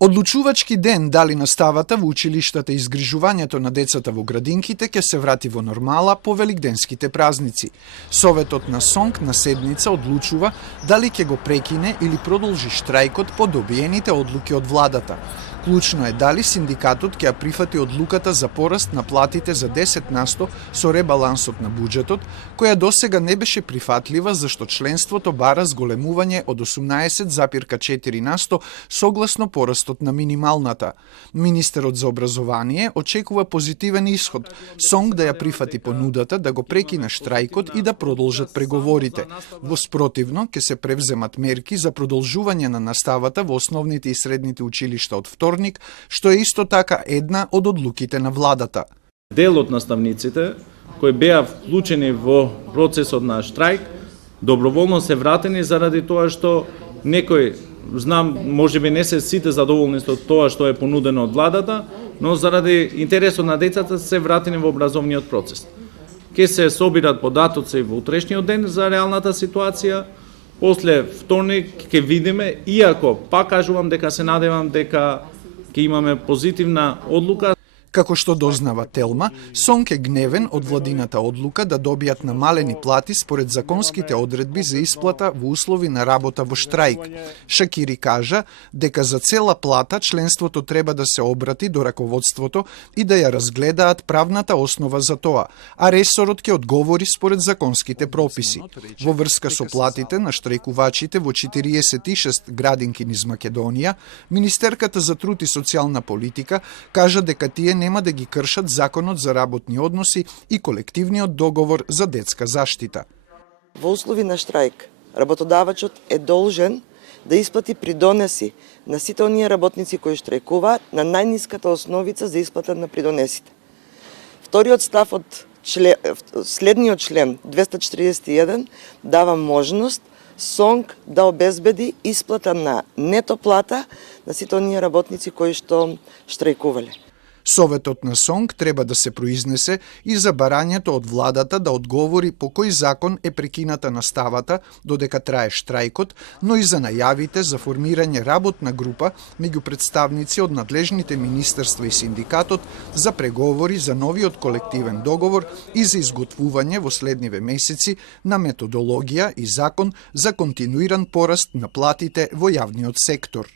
Одлучувачки ден дали наставата во училиштата и изгрижувањето на децата во градинките ќе се врати во нормала по великденските празници. Советот на СОНК на седница одлучува дали ќе го прекине или продолжи штрајкот по добиените одлуки од владата. Клучно е дали синдикатот ќе ја прифати одлуката за пораст на платите за 10% со ребалансот на буџетот, која досега не беше прифатлива зашто членството бара зголемување од 18,4% согласно порастот на минималната. Министерот за образование очекува позитивен исход, СОНК да ја прифати понудата да го прекине штрајкот и да продолжат преговорите. Во спротивно ќе се превземат мерки за продолжување на наставата во основните и средните училишта од вторник, што е исто така една од одлуките на владата. Дел од наставниците кои беа вклучени во процесот на штрајк доброволно се вратени заради тоа што некој, знам, можеби не се сите задоволни со тоа што е понудено од владата, но заради интересот на децата се вратени во образовниот процес. Ке се собират податоци во утрешниот ден за реалната ситуација. После вторник ќе видиме, иако пак кажувам дека се надевам дека ќе имаме позитивна одлука. Како што дознава Телма, СОНК е гневен од владината одлука да добијат намалени плати според законските одредби за исплата во услови на работа во штрајк. Шакири кажа дека за цела плата членството треба да се обрати до раководството и да ја разгледаат правната основа за тоа, а ресорот ќе одговори според законските прописи. Во врска со платите на штрајкувачите во 46 градинки низ Македонија, Министерката за труд и социјална политика кажа дека тие нема да ги кршат законот за работни односи и колективниот договор за детска заштита. Во услови на штрајк, работодавачот е должен да исплати придонеси на сите оние работници кои штрајкуваат на најниската основица за исплата на придонесите. Вториот став од следниот член 241 дава можност СОНК да обезбеди исплата на нето плата на сите оние работници кои што штрајкувале. Советот на СОНК треба да се произнесе и за барањето од владата да одговори по кој закон е прекината наставата додека трае штрајкот, но и за најавите за формирање работна група меѓу представници од надлежните министерства и синдикатот за преговори за новиот колективен договор и за изготвување во следниве месеци на методологија и закон за континуиран пораст на платите во јавниот сектор.